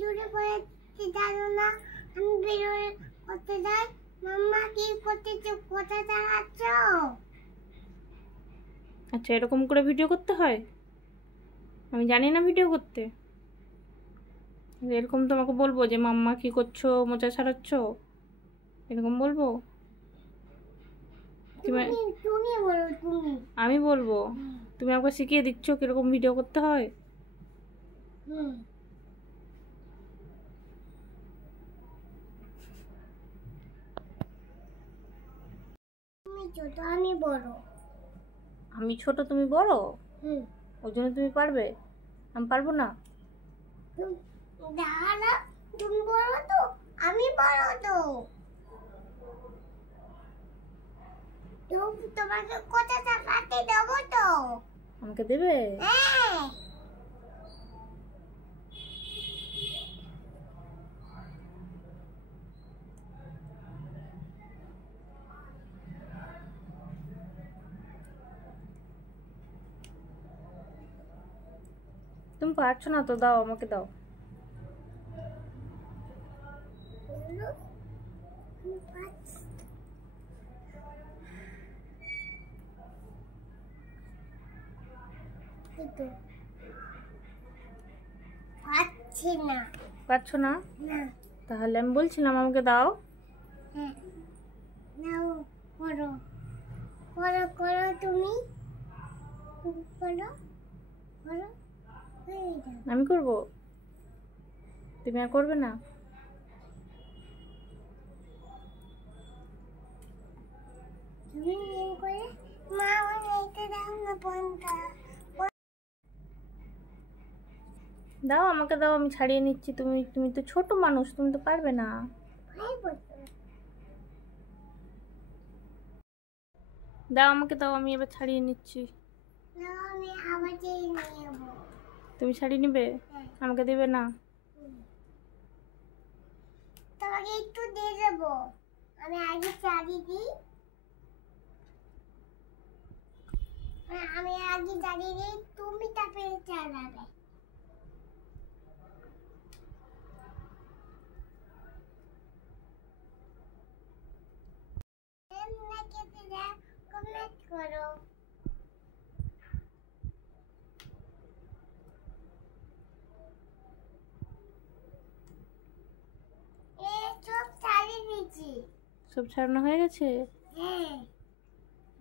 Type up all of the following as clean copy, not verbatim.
ভিডিওটা করতে জানো না, আমি ভিডিও করতে যাই। মাম্মা কি করতেছো, কথা চালাচ্ছ? আচ্ছা, এরকম করে ভিডিও করতে হয়? আমি জানি না ভিডিও করতে। এরকম তোমাকে বলবো যে মাম্মা কি করছো, মোচা ছাড়াচ্ছ, এরকম বলবো? তুমি বলো, তুমি। আমি বলবো? তুমি আমাকে শিখিয়ে দিচ্ছ কিরকম ভিডিও করতে হয়? তুমি ছোট, আমি বড়। আমি ছোট, তুমি বড়? ওই জন্য তুমি পারবে, আমি পারবো না? দাঁড়া, তুমি বড় তো, আমি বড় তো। তোমাকে কথা চালাতে দেবো তো। আমাকে দেবে? হ্যাঁ। তুমি পারছো না তো, দাও, আমাকে দাও। পাচ্ছি না। পারছো না? না। তাহলে আমি বলছিলাম আমাকে দাও। হ্যাঁ, নাও, করো করো করো, তুমি করো করো। আমি করব? তুমি আর করবে না? তুমি করে, মা আমার এইটা দাও না, ফোনটা দাও, আমাকে দাও, আমি ছাড়িয়ে নিচ্ছি। তুমি তুমি তো ছোট মানুষ, তুমি তো পারবে না। দাও, আমাকে দাও, আমি এবার ছাড়িয়ে নিচ্ছি। আমি আবার চেয়ে নেব। তুমি ছাড়িয়ে নিবে? আমাকে দেবে না? তোমাকে একটু দিয়ে দেবো, আমি আগে চালিয়ে দিই। আমি আগে চালিয়ে দিই, তুমি তারপরে চালাবে। কমেন্ট করো। সব ছাড়িয়ে দিয়েছি। সব ছাড়ানো হয়ে গেছে? হ্যাঁ,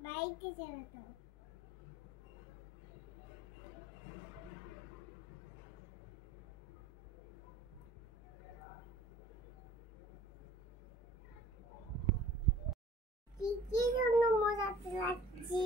বাড়িতে চালাতো। কি জন্য মজা লাগছে?